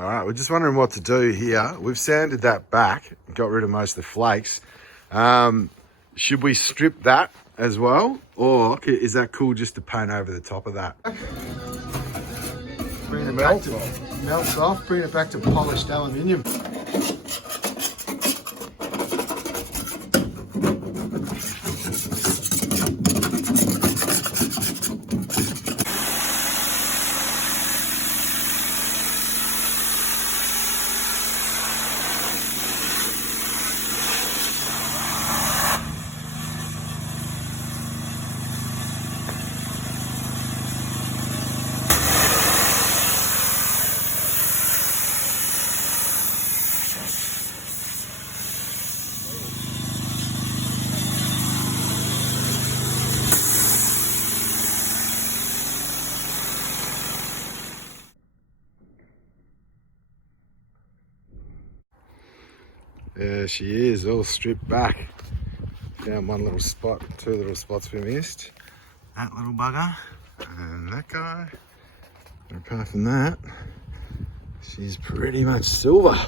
All right, we're just wondering what to do here. We've sanded that back, got rid of most of the flakes. Should we strip that as well? Or is that cool just to paint over the top of that? Bring it back to melts off, bring it back to polished aluminium. There she is, all stripped back. Found one little spot, two little spots we missed. That little bugger and that guy. And apart from that, she's pretty much silver.